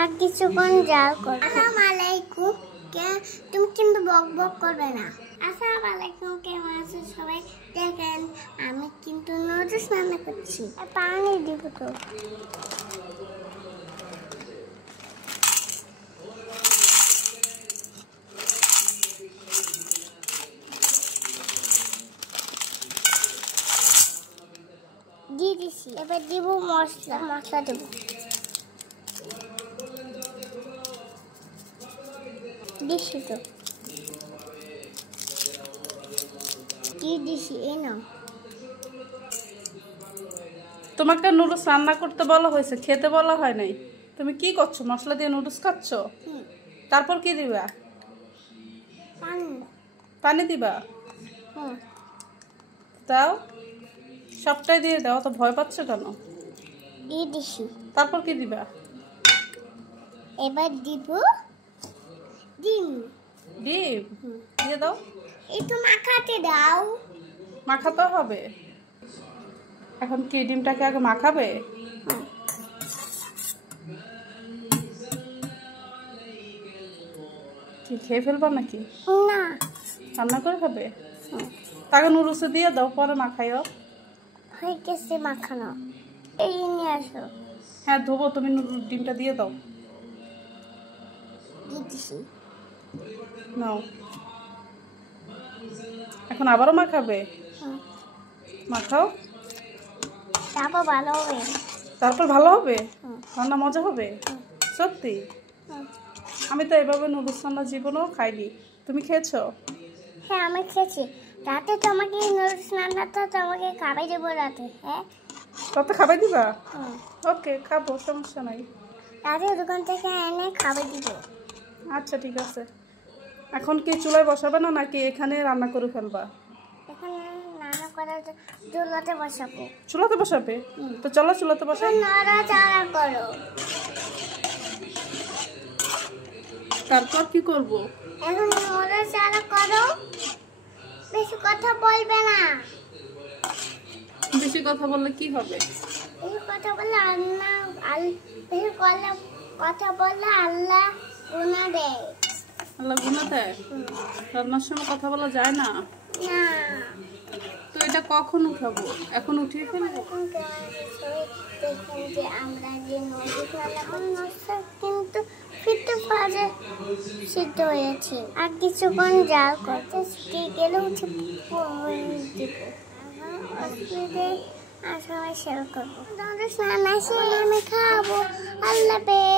আর কিছুক্ষণ জাল করব। আসসালামু আলাইকুম। তুমি কিন্তু বক বক করবে না। আসসালামু আলাইকুম, কেমন আছো সবাই? দেখেন আমি কিন্তু নুডলস রান্না করছি। পানি দিব তো। দিয়ে দিছি, এবার দিব মশলা দেবো। দিছি তো, দিয়ে দিছি। এই নাও। তোমাকে নুডলস রান্না করতে বলা হয়েছে, খেতে বলা হয় নাই। তুমি কি করছো? মশলা দিয়ে নুডলস খাচ্ছ? তারপর কি দিবা? পানি দিবা? দাও, সবটাই দিয়ে দাও। তো ভয় পাচ্ছ কেন? দিয়ে দিছি। তারপর কি দিবা? এবার দিব ডিম। ডিম দিয়ে দাও। একটু মাখাতে দাও। মাখাতে হবে। এখন কি ডিমটাকে আগে মাখাবে? কি খেয়ে ফেলবা নাকি? না, রান্না করে খাবে। তাকে নুডলসে দিয়ে দাও, পরে মাখাইও। হয়ে গেছে মাখানো। এই নিয়ে আসো। হ্যাঁ ধোবো, তুমি ডিমটা দিয়ে দাও। দিচ্ছি। নাও, এখন আবারও মাখাবে। মাখাও, তারপর ভালো হবে। তারপর ভালো হবে। রান্না মজা হবে সত্যি। আমি তো এভাবে নুডলস রান্না জীবনেও খাইনি। তুমি খেয়েছো? হ্যাঁ আমি খেয়েছি। রাতে তোমাকে নুডলস রান্নাটা তোমাকে খাবার দেবো রাতে। হ্যাঁ রাতে খাবার দিবা? ওকে, খাবো, সমস্যা নাই। রাতে দোকান থেকে এনে খাবার দিব। আচ্ছা ঠিক আছে। এখন কি চুলায় বসাবে না নাকি এখানে রান্না করে ফেলবা? এখানে রান্না করার চুলাতে বসাবো। চুলাতে বসাবে? তো চলো চুলাতে বসাই। নাড়াচাড়া করো। তারপর কি করব? এখন নাড়াচাড়া করো। বেশি কথা বলবে না। বেশি কথা বললে কি হবে? বেশি কথা বললে বেশি কথা বললে আল্লাহ গুনাহ দেয়। আল্লাহ গুনাহ দেয়? রান্নার সময় কথা বলা যায় না? না। তো এটা কখন উঠাবো? এখন উঠিয়ে ফেলবো? দেখুন যে আমরা যে নুডলস রান্না করছি কিন্তু ফিরতে পারে সিদ্ধ হয়েছে। আর কিছুক্ষণ জাল করতে শিখে গেলে উঠে দিব। অসুবিধে আর সবাই শেয়ার করবো। নুডলস রান্না আমি খাবো। আল্লাহ হাফেজ।